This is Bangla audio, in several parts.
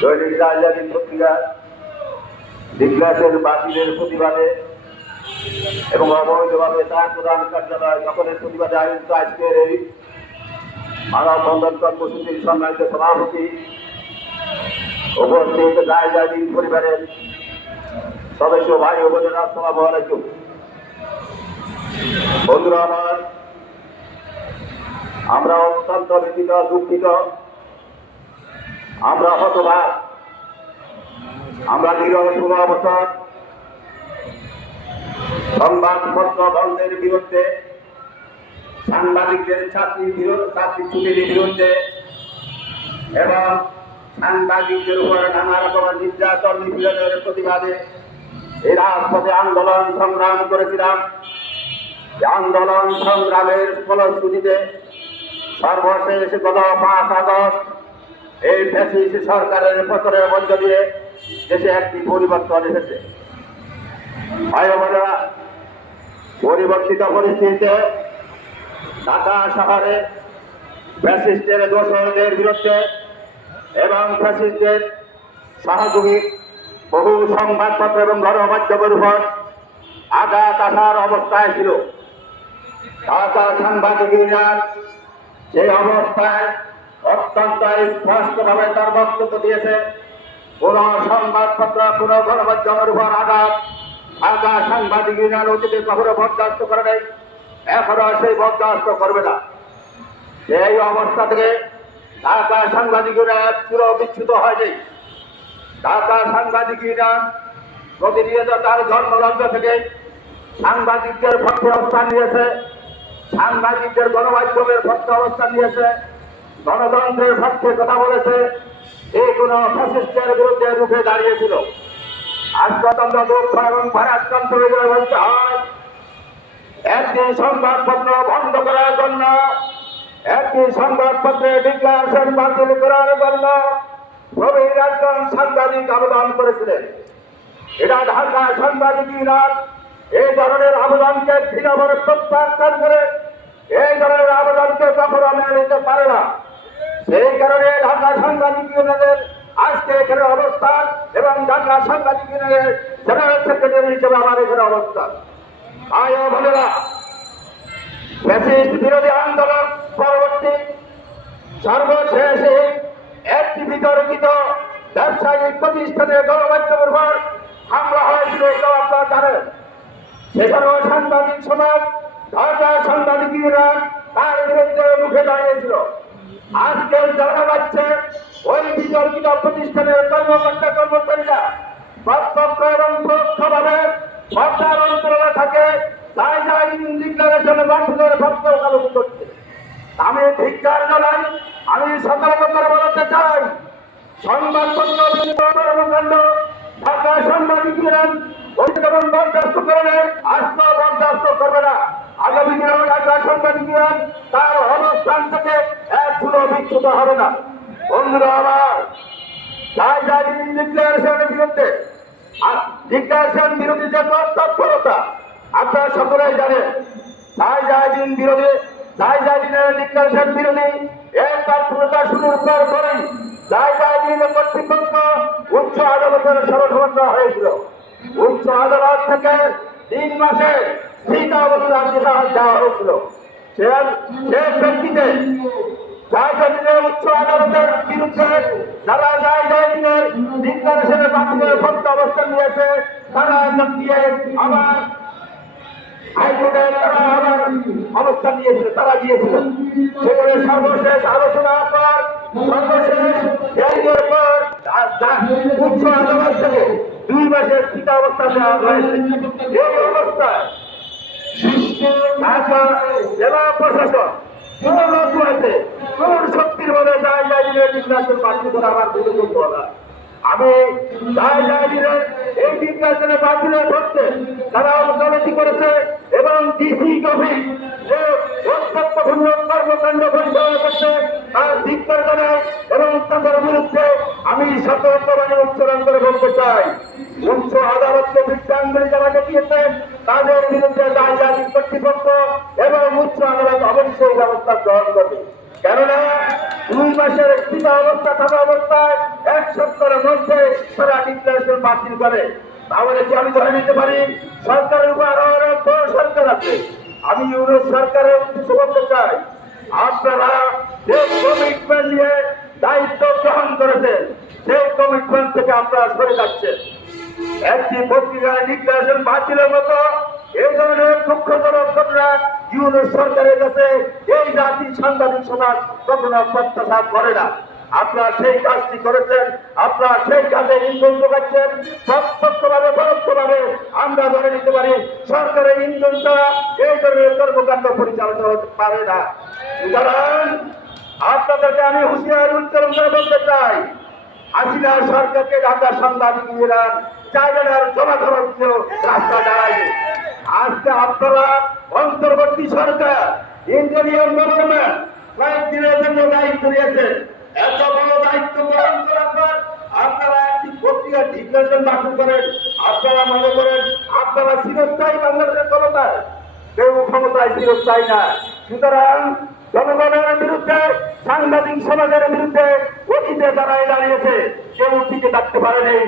দৈনিক রাজধানী পত্রিকা ডিক্লাসের বাতিলের প্রতিবাদে এবং অবৈধভাবে তার প্রধান কার্যালয় দখলের প্রতিবাদে আয়োজিত আজকের এই মানববন্ধন কর্মসূচির সম্মানিত সভাপতি উপস্থিত রাজধানী পরিবারের সদস্য ভাই ও বোনেরা, আসসালামু আলাইকুম। বন্ধুরা আমার, আমরা অত্যন্ত ব্যথিত, দুঃখিত, আমরা হতবাক, আমরা দীর্ঘ 16 বছর সংবাদপত্র বন্ধের বিরুদ্ধে, সাংবাদিকদের চাকরি ছুটির বিরুদ্ধে এবং সাংবাদিকদের উপর নানা রকমের নির্যাতন নিপীড়নের প্রতিবাদে এই রাজপথে আন্দোলন সংগ্রাম করেছিলাম। আন্দোলন সংগ্রামের ফলশ্রুতিতে সর্বশেষ গত 5 আগস্ট এই ফ্যাসিস্ট সরকারের পতনের মধ্য দিয়ে দেশে একটি পরিবর্তন এসেছে। পরিবর্তিত পরিস্থিতিতে ঢাকা শহরে ফ্যাসিস্টের দোষরদের বিরুদ্ধে এবং ফ্যাসিস্টের সহযোগী বহু সংবাদপত্র এবং গণমাধ্যমের উপর আঘাত আসার অবস্থায় ছিল। ঢাকা সাংবাদিক ইউনিয়ন সেই অবস্থায় অত্যন্ত স্পষ্টভাবে তার বক্তব্য দিয়েছে, কোন সংবাদপত্র কোন গণমাধ্যমের উপর আঘাত ঢাকা সাংবাদিক ইউনিয়ন অতীতে কখনো বরদাস্ত করে নাই, এখনো সেই বরদাস্ত করবে না। এই অবস্থা থেকে ঢাকা সাংবাদিক ইউনিয়ন পুরো বিচ্ছুত হয়নি। ঢাকা সাংবাদিক ইউনিয়ন প্রতিনিয়ত তার জন্মলগ্ন থেকে সাংবাদিকদের পক্ষে অবস্থান নিয়েছে, সাংবাদিকদের গণমাধ্যমের পক্ষে অবস্থান নিয়েছে, গণতন্ত্রের পক্ষে কথা বলেছে, এই কোন ফ্যাসিস্টের বিরুদ্ধে রুখে দাঁড়িয়েছিল। আজকে অত্যন্ত দুঃখ এবং ভারাক্রান্ত হয়ে বলতে হয়, একটি সংবাদপত্র বন্ধ করার জন্য, একটি সংবাদপত্রে ডিক্লারেশন বাতিল করার জন্য প্রবীর একজন সাংবাদিক আবেদন করেছিলেন। এটা ঢাকা সাংবাদিক ইউনিয়ন এই ধরনের আবেদনকে দৃঢ়ভাবে প্রত্যাখ্যান করে এই ধরনের আবেদনকে কখনো মেনে নিতে পারে না। সেই কারণে ঢাকা সাংবাদিক ইউনিয়নের আজকে এখানে অবস্থান এবং ঢাকা সাংবাদিক ইউনিয়নের জেনারেল সেক্রেটারি হিসেবে আমার এখানে অবস্থান। ভাই ও বোনেরা, ফ্যাসিস্ট বিরোধী আন্দোলন পরবর্তী সর্বশেষ একটি বিতর্কিত ব্যবসায়িক প্রতিষ্ঠানের গণমাধ্যমের উপর হামলা হয়েছিল, এটাও আপনারা জানেন। সেখানেও সাংবাদিক সমাজ, ঢাকা সাংবাদিক ইউনিয়ন তার বিরুদ্ধে মুখে দাঁড়িয়েছিল। আজকে জানা যাচ্ছে ওই বিতর্কিত প্রতিষ্ঠানের কর্মকর্তা কর্মচারীরা প্রত্যক্ষ এবং পরোক্ষভাবে সরকার অন্তরালে থাকে ডিক্লারেশন বাতিলের পক্ষে ওকালতি করছে। আমি ধিক্কার জানাই, আমি সতর্ক করে বলতে চাই, সংবাদপত্র কর্মকাণ্ড ঢাকা সাংবাদিক ইউনিয়ন এবং বরদাস্ত করে আজকে বরদাস্ত করবে না। আগামী দিনেও ঢাকা সাংবাদিক ইউনিয়ন তার অবস্থান থেকে এক চুলো বিচ্যুত হবে না। বন্ধুরা আমার, ডিক্লারেশনের বিরুদ্ধে ডিক্লারেশন বিরোধী যে তৎপরতা আপনারা সকলেই জানেন। জায়জাদিনের ডিক্লারেশন বিরোধী এই তৎপরতা শুরুর পরেই জায়জাদিন কর্তৃপক্ষ উচ্চ আদালতের সরবরাহ করা হয়েছিল। উচ্চ আদালত থেকে 3 মাসে স্থিতাবস্থার নির্দেশ দেওয়া হয়েছিল। সে প্রেক্ষিতে জায়জাদিনের উচ্চ আদালতের বিরুদ্ধে যারা জায়জাদিনের ডিক্লারেশনের বাতিলের পক্ষে অবস্থান নিয়েছে তারা দিয়ে আবার হাইকোর্টে তারা আবার অবস্থান নিয়েছিল, তারা দিয়েছিল। সেখানে সর্বশেষ আলোচনার পর সর্বশেষ পর উচ্চ আদালত থেকে 2 মাসের স্থিতাবস্থা দেওয়া হয়েছে। এই অবস্থায় ঢাকা জেলা প্রশাসন কোন শক্তির বলে জায়জাদিনের ডিক্লারেশন বাতিল করা আমার বিরোধী বলা। আমি জায়জাদিনের এই ডিক্লারেশনের বাতিলের পক্ষে যারা ওকালতি করেছে এবং ডিসি অফিস যে কর্মকাণ্ড পরিচালনা করছে তার ধিক্কার জানাই এবং তাদের বিরুদ্ধে আমি সতর্কবাণী উচ্চারণ করে বলতে চাই। উচ্চ আদালতকে বিজ্ঞানগুলি যারা দেখিয়েছেন তাদের বিরুদ্ধে দায় জারি কর্তৃপক্ষ এবং উচ্চ আদালত অবশ্যই ব্যবস্থা গ্রহণ করবে। কেননা 2 মাসের স্থিত অবস্থা থাকা অবস্থায় 1 সপ্তাহের মধ্যে তারা ডিক্লারেশন বাতিল করে, তাহলে কি আমি ধরে নিতে পারি সরকারের উপর আরো বড় সরকার আছে? আমি ইউরোপ সরকারের উদ্দেশ্য বলতে চাই, আপনারা যে কমিটমেন্ট নিয়ে দায়িত্ব গ্রহণ করেছেন সেই কমিটমেন্ট থেকে আপনারা সরে যাচ্ছেন। একটি পত্রিকার ডিক্লারেশন বাতিলের মতো এই ধরনের দুঃখজনক ঘটনা ইউরোপ সরকারের কাছে এই জাতি সাংবাদিক সমাজ কখনো প্রত্যাশা করে না। আপনারা সেই কাজটি করেছেন, আপনারা সেই কাজে ইন্ধন যোগাচ্ছেন। প্রত্যক্ষভাবে পরোক্ষভাবে আমরা ধরে নিতে পারি সরকারের ইন্ধন ছাড়া এই ধরনের কর্মকাণ্ড পরিচালিত হতে পারে না। সুতরাং আপনাদেরকে আমি হুঁশিয়ারি উচ্চারণ করে বলতে চাই, হাসিনা সরকারকে ঢাকা সাংবাদিকেরা জায়গার জমাধরণ রাস্তা দাঁড়ায়। আজকে আপনারা অন্তর্বর্তী সরকার ইঞ্জিনিয়ার গভর্নমেন্ট কয়েকদিনের জন্য দায়িত্ব নিয়েছেন। এত বড় দায়িত্ব গ্রহণ করার পর আপনারা একটি পত্রিকা ডিক্লারেশন বাতিল করেন। আপনারা মনে করেন আপনারা চিরস্থায়ী বাংলাদেশের ক্ষমতায়? কেউ ক্ষমতায় চিরস্থায়ী না। সুতরাং জনগণের বিরুদ্ধে, সাংবাদিক সমাজের বিরুদ্ধে অতীতে যারা দাঁড়িয়েছে কেউ টিকে থাকতে পারেনি।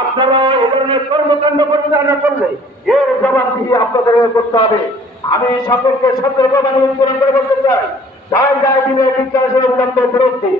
আপনারা এ ধরনের কর্মকাণ্ড পরিচালনা করলে এর জবাবদিহি আপনাদের করতে হবে। আমি সকলকে সতর্কবাণী উচ্চারণ করে বলতে চাই, জায়গায় দিলে ডিক্লারেশনের বিরুদ্ধে